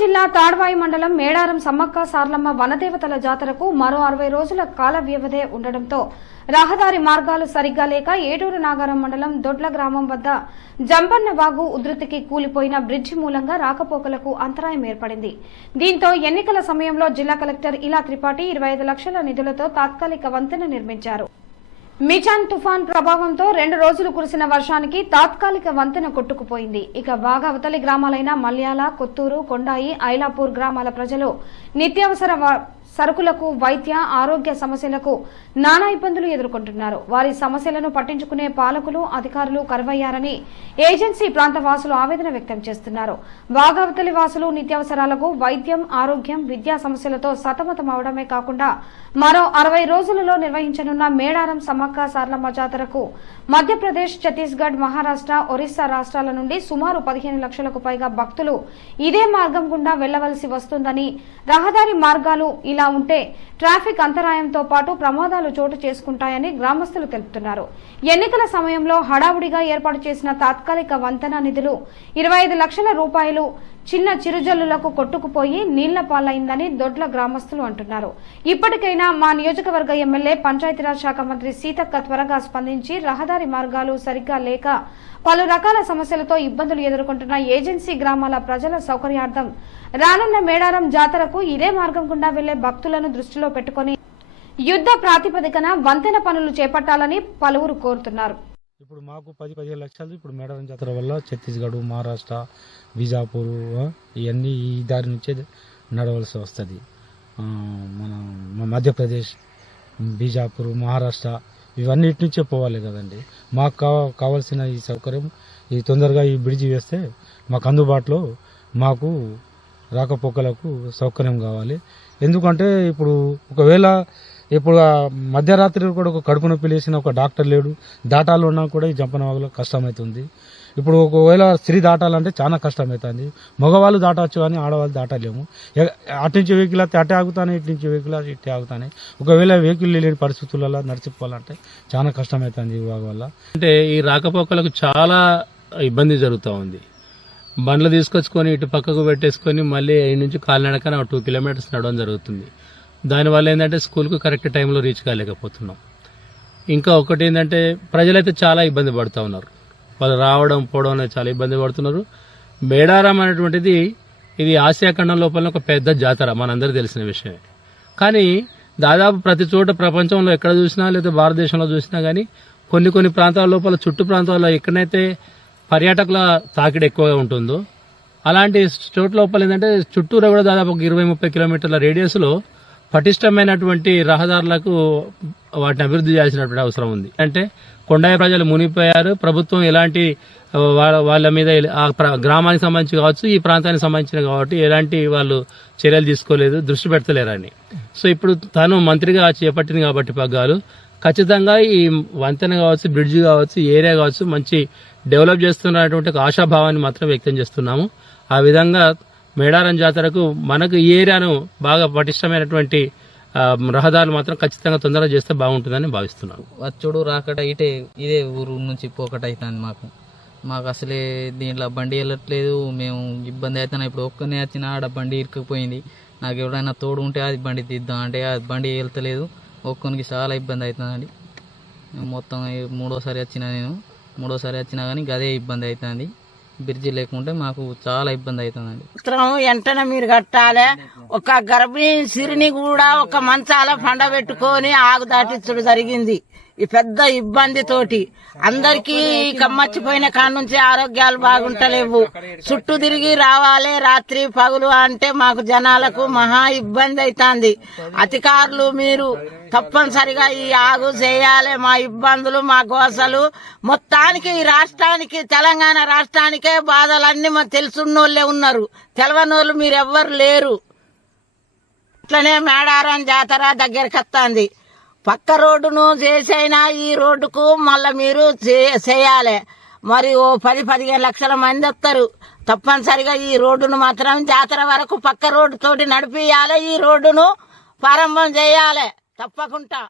జిల్లా తాడ్వాయి మండలం మేడారం సమ్మక్క సార్లమ్మ వనదేవతల జాతరకు మరో 60 రోజుల కాల వ్యవధి ఉండడంతో రహదారి మార్గాలు సరిగ్గా లేక ఏటూరు నాగారం మండలం దొడ్ల గ్రామం వద్ద జంపన్న వాగు ఉధృతికి కూలిపోయిన బ్రిడ్జి మూలంగా రాకపోకలకు అంతరాయం ఏర్పడింది. దీంతో ఎన్నికల సమయంలో జిల్లా కలెక్టర్ ఇలా త్రిపాఠి 25 లక్షల నిధులతో తాత్కాలిక వంతెన నిర్మించారు. మిచాన్ తుఫాన్ ప్రభావంతో 2 రోజులు కురిసిన వర్షానికి తాత్కాలిక వంతెన కొట్టుకుపోయింది. ఇక వాగవతలి గ్రామాలైన మల్యాల, కొత్తూరు, కొండాయి, ఐలాపూర్ గ్రామాల ప్రజలు నిత్యావసర సరుకులకు, వైద్య, ఆరోగ్య సమస్యలకు నానా ఇబ్బందులు ఎదుర్కొంటున్నారు. వారి సమస్యలను పట్టించుకునే పాలకులు, అధికారులు కరువయ్యారని ఏజెన్సీ ప్రాంత వాసులు ఆవేదన వ్యక్తం చేస్తున్నారు. వాగవతలి వాసులు నిత్యావసరాలకు, వైద్యం, ఆరోగ్యం, విద్యా సమస్యలతో సతమతమవడమే కాకుండా మరో 60 రోజులలో నిర్వహించనున్న మేడారం సమ్మక్క సార్లమ్మ జాతరకు మధ్యప్రదేశ్, ఛత్తీస్గఢ్, మహారాష్ట్ర, ఒరిస్సా రాష్ట్రాల నుండి సుమారు 15 లక్షలకు పైగా భక్తులు ఇదే మార్గం గుండా వెళ్లవలసి వస్తుందని, రహదారి మార్గాలు ఇలా ఉంటే ట్రాఫిక్ అంతరాయంతో పాటు ప్రమాదాలు చోటు చేసుకుంటాయని గ్రామస్తులు తెలుపుతున్నారు. ఎన్నికల సమయంలో హడావుడిగా ఏర్పాటు చేసిన తాత్కాలిక వంతెన నిధులు 25 లక్షల రూపాయలు చిన్న చిరుజల్లులకు కొట్టుకుపోయి నీళ్ల పాలైందని దొడ్ల గ్రామస్తులు అంటున్నారు. ఇప్పటికైనా మా నియోజకవర్గ ఎమ్మెల్యే, పంచాయతీరాజ్ శాఖ మంత్రి సీతక్క త్వరగా స్పందించి రహదారి మార్గాలు సరిగ్గా లేక పలు రకాల సమస్యలతో ఇబ్బందులు ఎదుర్కొంటున్న ఏజెన్సీ గ్రామాల ప్రజల సౌకర్యార్థం రానున్న మేడారం జాతరకు ఇదే మార్గం గుండా వెళ్లే భక్తులను దృష్టిలో పెట్టుకుని యుద్ధ ప్రాతిపదికన వంతెన పనులు చేపట్టాలని పలువురు కోరుతున్నారు. ఇప్పుడు మాకు 10-15 లక్షలు ఇప్పుడు మేడారం జాతర వల్ల ఛత్తీస్గఢ్, మహారాష్ట్ర, బీజాపూర్ ఇవన్నీ ఈ దారి నుంచే నడవలసి వస్తుంది. మన మధ్యప్రదేశ్, బీజాపూర్, మహారాష్ట్ర ఇవన్నీ ఇటు నుంచే పోవాలి కదండి. మాకు కావాల్సిన ఈ సౌకర్యం ఈ తొందరగా ఈ బ్రిడ్జి వేస్తే మాకు అందుబాటులో మాకు రాకపోకలకు సౌకర్యం కావాలి. ఎందుకంటే ఇప్పుడు ఒకవేళ ఇప్పుడు మధ్యరాత్రి కూడా ఒక కడుపు నొప్పి లేసిన ఒక డాక్టర్ లేడు, దాటాలు ఉన్నా కూడా ఈ జంపనవాగులో కష్టమవుతుంది. ఇప్పుడు ఒకవేళ స్త్రీ దాటాలంటే చాలా కష్టమవుతుంది. మగవాళ్ళు దాటవచ్చు కానీ ఆడవాళ్ళు దాటలేము. అటు నుంచి వెహికల్ అయితే అటే ఆగుతానే, ఇటు నుంచి వెహికల్ ఇటే ఆగుతానే. ఒకవేళ వెహికల్ లేని పరిస్థితులలో నడిచిపోవాలంటే చాలా కష్టమవుతుంది ఈ వాగు వల్ల. అంటే ఈ రాకపోకలకు చాలా ఇబ్బంది జరుగుతూ ఉంది. బండ్లు తీసుకొచ్చుకొని ఇటు పక్కకు పెట్టేసుకొని మళ్ళీ ఈ నుంచి కాలినడకన 2 కిలోమీటర్స్ నడవడం జరుగుతుంది. దానివల్ల ఏంటంటే స్కూల్కు కరెక్ట్ టైంలో రీచ్ కాలేకపోతున్నాం. ఇంకా ఒకటి ఏంటంటే ప్రజలైతే చాలా ఇబ్బంది పడుతూ ఉన్నారు. వాళ్ళు రావడం పోవడం అనేది చాలా ఇబ్బంది పడుతున్నారు. మేడారం అనేటువంటిది ఇది ఆసియా ఖండం లోపల ఒక పెద్ద జాతర, మనందరికీ తెలిసిన విషయమే. కానీ దాదాపు ప్రతి చోట ప్రపంచంలో ఎక్కడ చూసినా లేదా భారతదేశంలో చూసినా కానీ కొన్ని ప్రాంతాల లోపల, చుట్టూ ప్రాంతాల్లో ఎక్కడైతే పర్యాటకుల తాకిడి ఎక్కువగా ఉంటుందో అలాంటి చోట్ల లోపల ఏంటంటే చుట్టూరా కూడా దాదాపు 20-30 కిలోమీటర్ల రేడియస్లో పటిష్టమైనటువంటి రహదారులకు వాటిని అభివృద్ధి చేయాల్సినటువంటి అవసరం ఉంది. అంటే కొండాయి ప్రజలు మునిగిపోయారు. ప్రభుత్వం ఎలాంటి వాళ్ళ మీద గ్రామానికి సంబంధించి కావచ్చు, ఈ ప్రాంతానికి సంబంధించిన కాబట్టి ఎలాంటి వాళ్ళు చర్యలు తీసుకోలేదు, దృష్టి పెడతలేరని. సో ఇప్పుడు తను మంత్రిగా చేపట్టింది కాబట్టి పగ్గాలు ఖచ్చితంగా ఈ వంతెన కావచ్చు, బ్రిడ్జి కావచ్చు, ఏరియా కావచ్చు మంచి డెవలప్ చేస్తున్నటువంటి ఒక ఆశాభావాన్ని మాత్రం వ్యక్తం చేస్తున్నాము. ఆ విధంగా మేడారం జాతరకు మనకు ఈ ఏరియాను బాగా పటిష్టమైనటువంటి రహదారులు మాత్రం ఖచ్చితంగా తొందరగా చేస్తే బాగుంటుందని భావిస్తున్నాను. వచ్చుడు రాకట ఇదే ఊరు నుంచి పోకట అవుతుంది. మాకు అసలే దీంట్లో బండి వెళ్ళట్లేదు. మేము ఇబ్బంది అవుతున్నాం. ఇప్పుడు ఒక్కనే వచ్చినా ఆడ బండి ఇరుక్కుపోయింది. నాకు ఎవరైనా తోడు ఉంటే అది బండి తీద్దాం అంటే అది బండి వెళ్తలేదు. ఒక్కనికి చాలా ఇబ్బంది అవుతుందండి. మొత్తం మూడోసారి వచ్చినా కానీ అదే ఇబ్బంది అవుతుంది. బ్రిడ్జి లేకుంటే మాకు చాలా ఇబ్బంది అవుతుందండి. వెంటనే మీరు కట్టాలి. ఒక గర్భిణీ సిరిని కూడా ఒక మంచాల పండబెట్టుకొని ఆగు దాటించడం జరిగింది. ఈ పెద్ద ఇబ్బందితోటి అందరికీ కమ్మచ్చిపోయిన కాడ నుంచి ఆరోగ్యాలు బాగుంటలేవు. చుట్టూ తిరిగి రావాలి రాత్రి పగులు అంటే మాకు జనాలకు మహా ఇబ్బంది అవుతుంది. అధికారులు మీరు తప్పనిసరిగా ఈ ఆగు చేయాలి. మా ఇబ్బందులు, మా గోసలు మొత్తానికి ఈ రాష్ట్రానికి, తెలంగాణ రాష్ట్రానికే బాధలన్నీ మాకు తెలుసున్నోళ్లే ఉన్నారు. తెలవనోళ్ళు మీరు ఎవ్వరు లేరు. ఇట్లనే మేడారం జాతర దగ్గరికి వస్తుంది. పక్క రోడ్డును చేసైనా ఈ రోడ్డుకు మళ్ళీ మీరు చేయాలి. మరి ఓ 10-15 లక్షల మంది వస్తారు. తప్పనిసరిగా ఈ రోడ్డును మాత్రం జాతర వరకు పక్క రోడ్డు తోటి నడిపియాలి. ఈ రోడ్డును ప్రారంభం చేయాలి తప్పకుండా.